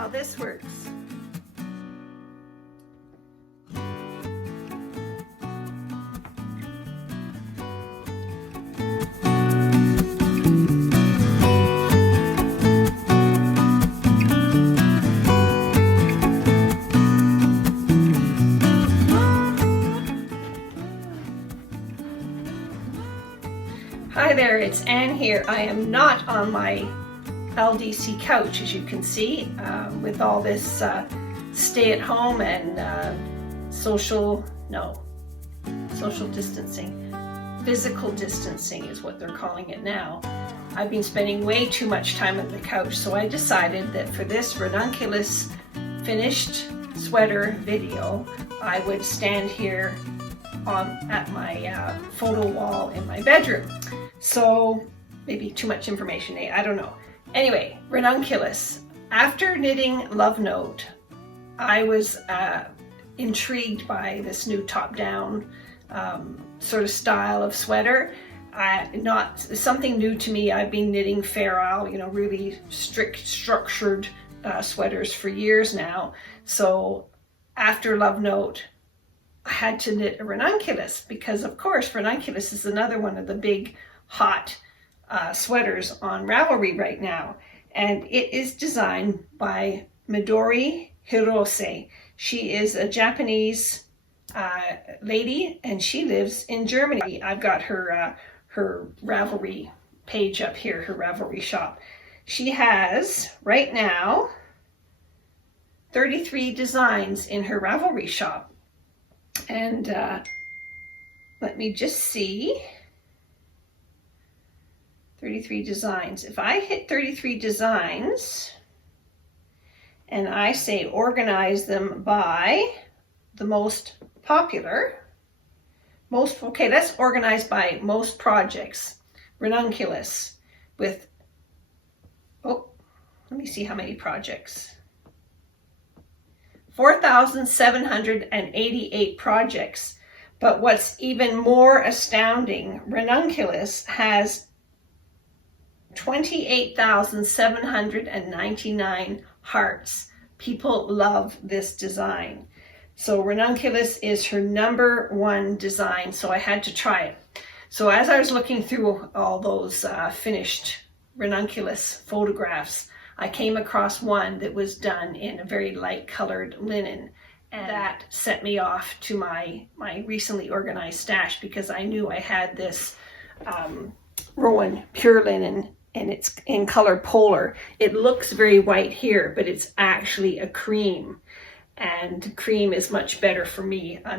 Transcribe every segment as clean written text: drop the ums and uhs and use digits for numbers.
how this works. Hi there, it's Anne here. I am not on my LDC couch, as you can see, with all this stay-at-home and social distancing. Physical distancing is what they're calling it now. I've been spending way too much time on the couch, so I decided that for this Ranunculus finished sweater video, I would stand here at my photo wall in my bedroom. So maybe too much information, I don't know. Anyway, Ranunculus. After knitting Love Note, I was intrigued by this new top-down sort of style of sweater. Not something new to me. I've been knitting Fair Isle, really strict, structured sweaters for years now. So after Love Note, I had to knit a Ranunculus because, of course, Ranunculus is another one of the big hot sweaters on Ravelry right now, and it is designed by Midori Hirose. She is a Japanese lady, and she lives in Germany. I've got her Ravelry page up here, her Ravelry shop. She has right now 33 designs in her Ravelry shop, and let me just see. 33 designs. If I hit 33 designs and I say organize them by the most popular, let's organize by most projects. Ranunculus with, let me see how many projects. 4,788 projects. But what's even more astounding, Ranunculus has 28,799 hearts. People love this design. So Ranunculus is her #1 design, so I had to try it. So as I was looking through all those finished Ranunculus photographs, I came across one that was done in a very light colored linen, and that set me off to my recently organized stash because I knew I had this Rowan Pure Linen, and it's in color Polar. It looks very white here, but it's actually a cream, and cream is much better for me. I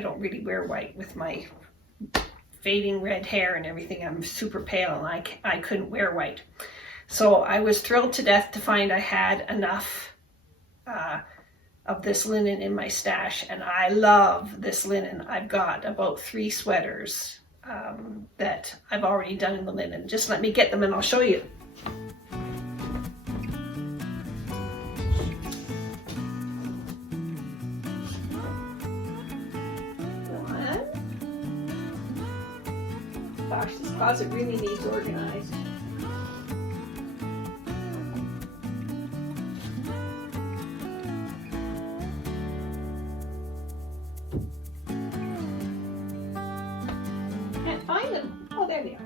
don't really wear white with my fading red hair and everything. I'm super pale, and I couldn't wear white. So I was thrilled to death to find I had enough of this linen in my stash, and I love this linen. I've got about 3 sweaters that I've already done in the linen. Just let me get them and I'll show you. One. Gosh, this closet really needs organized. Find them. Oh, there they are.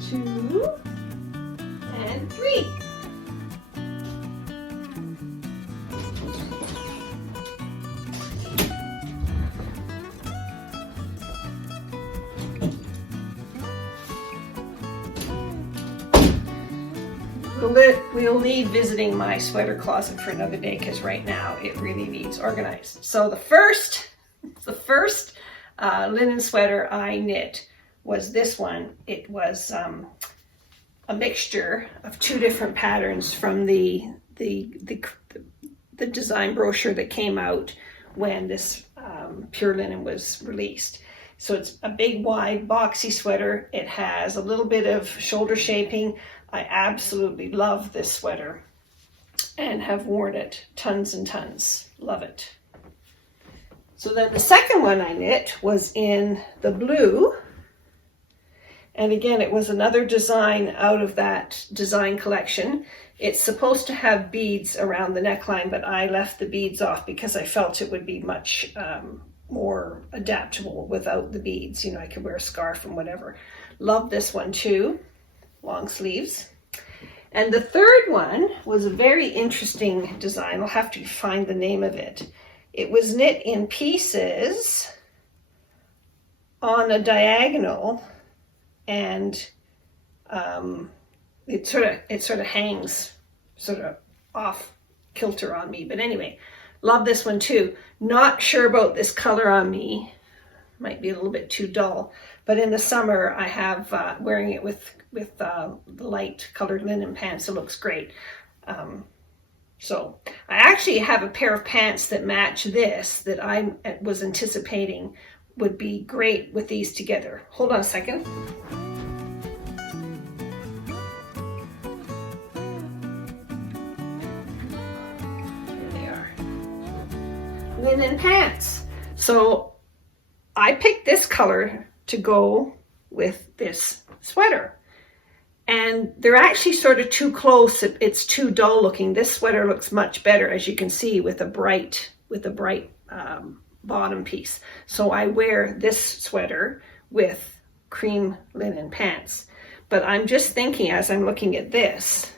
2 and 3. We'll leave visiting my sweater closet for another day because right now it really needs organized. So the first linen sweater I knit was this one. It was a mixture of 2 different patterns from the design brochure that came out when this Pure Linen was released. So it's a big, wide, boxy sweater. It has a little bit of shoulder shaping. I absolutely love this sweater and have worn it tons and tons. Love it. So then the second one I knit was in the blue, And again, it was another design out of that design collection. It's supposed to have beads around the neckline, but I left the beads off because I felt it would be much more adaptable without the beads. You know, I could wear a scarf and whatever. Love this one too, long sleeves. And the third one was a very interesting design. I'll have to find the name of it. It was knit in pieces on a diagonal, and it sort of hangs sort of off kilter on me. But anyway, love this one too. Not sure about this color on me. Might be a little bit too dull. But in the summer, I have wearing it with the light colored linen pants. It looks great. So I actually have a pair of pants that match this that I was anticipating would be great with these together. Hold on a second. Here they are. Linen pants. So I picked this color to go with this sweater. And they're actually sort of too close. It's too dull looking. This sweater looks much better, as you can see, with a bright bottom piece. So I wear this sweater with cream linen pants. But I'm just thinking, as I'm looking at this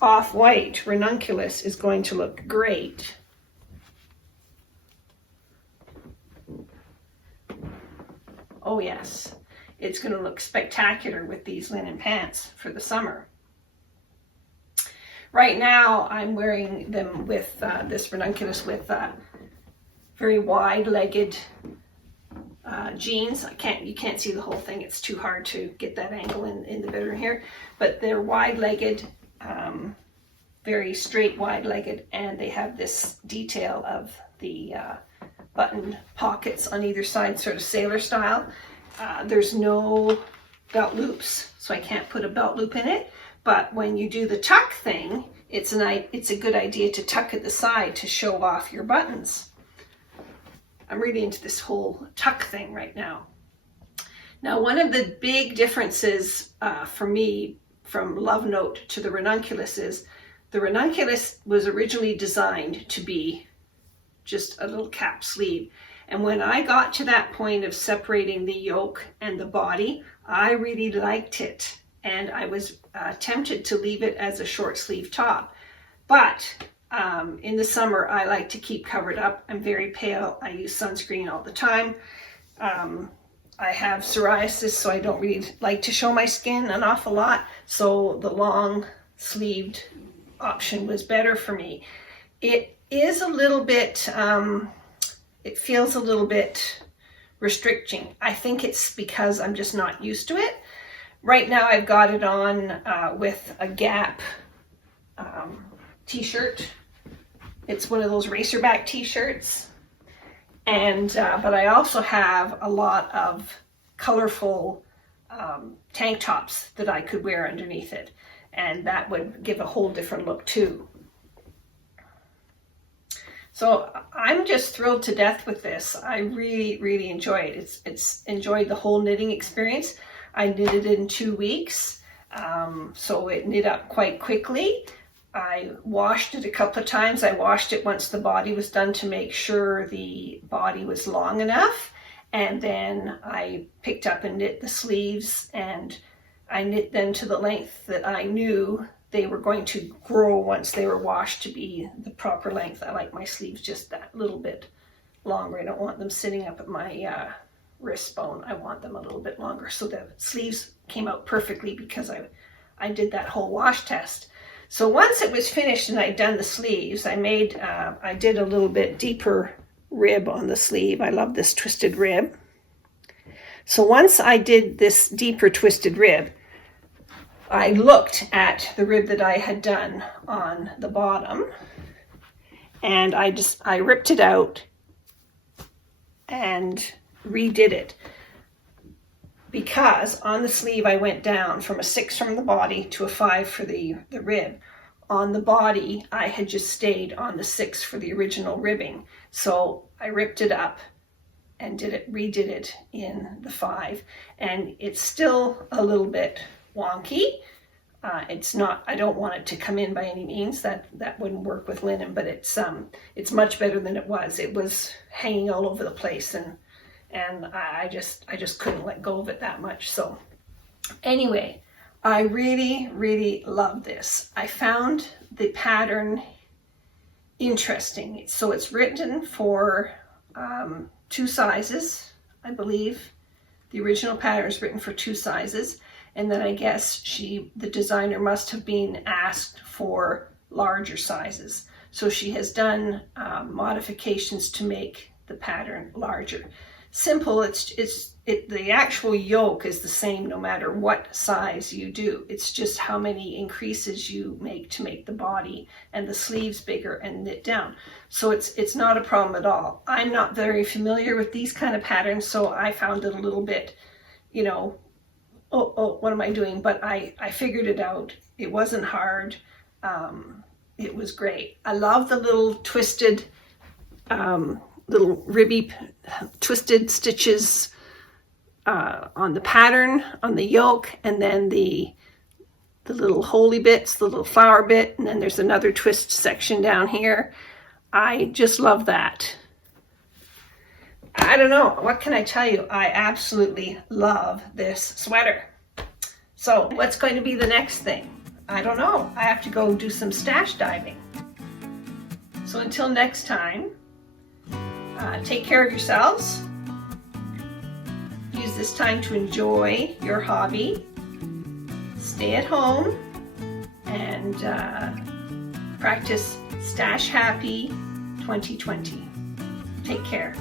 off-white ranunculus is going to look great. Oh yes, it's going to look spectacular with these linen pants for the summer. Right now I'm wearing them with this ranunculus with very wide-legged jeans. You can't see the whole thing. It's too hard to get that angle in the bedroom here. But they're wide-legged, very straight wide-legged, and they have this detail of the button pockets on either side, sort of sailor style. There's no belt loops, so I can't put a belt loop in it. But when you do the tuck thing, it's a good idea to tuck at the side to show off your buttons. I'm really into this whole tuck thing right now. Now, one of the big differences for me from Love Note to the ranunculus is the ranunculus was originally designed to be just a little cap sleeve. And when I got to that point of separating the yoke and the body, I really liked it. And I was tempted to leave it as a short sleeve top. But in the summer, I like to keep covered up. I'm very pale. I use sunscreen all the time. I have psoriasis, so I don't really like to show my skin an awful lot. So the long sleeved option was better for me. It is a little bit, it feels a little bit restricting. I think it's because I'm just not used to it. Right now I've got it on with a Gap t-shirt. It's one of those racerback t-shirts. And but I also have a lot of colorful tank tops that I could wear underneath it. And that would give a whole different look too. So I'm just thrilled to death with this. I really, really enjoy it. It's enjoyed the whole knitting experience. I knitted it in 2 weeks, so it knit up quite quickly. I washed it a couple of times. I washed it once the body was done to make sure the body was long enough. And then I picked up and knit the sleeves, and I knit them to the length that I knew they were going to grow once they were washed to be the proper length. I like my sleeves just that little bit longer. I don't want them sitting up at my wrist bone. I want them a little bit longer. So the sleeves came out perfectly because I did that whole wash test. So once it was finished and I'd done the sleeves, I did a little bit deeper rib on the sleeve. I love this twisted rib. So once I did this deeper twisted rib, I looked at the rib that I had done on the bottom, and I ripped it out and redid it, because on the sleeve I went down from a 6 from the body to a 5 for the rib. On the body I had just stayed on the 6 for the original ribbing. So I ripped it up and redid it in the 5, and it's still a little bit wonky. It's not, I don't want it to come in by any means, that wouldn't work with linen, but it's much better than it was. It was hanging all over the place, and I just couldn't let go of it that much. So anyway, I really love this. I found the pattern interesting. So it's written for 2 sizes, I believe. The original pattern is written for 2 sizes, and then I guess the designer must have been asked for larger sizes. So she has done modifications to make the pattern larger. Simple, the actual yoke is the same no matter what size you do. It's just how many increases you make to make the body and the sleeves bigger and knit down. So it's not a problem at all. I'm not very familiar with these kind of patterns, so I found it a little bit, you know, oh, what am I doing? But I figured it out. It wasn't hard. It was great. I love the little twisted, little ribby twisted stitches on the pattern, on the yoke, and then the little holy bits, the little flower bit, and then there's another twist section down here. I just love that. I don't know, what can I tell you? I absolutely love this sweater. So what's going to be the next thing? I don't know. I have to go do some stash diving. So until next time, take care of yourselves. Use this time to enjoy your hobby. Stay at home and practice Stash Happy 2020. Take care.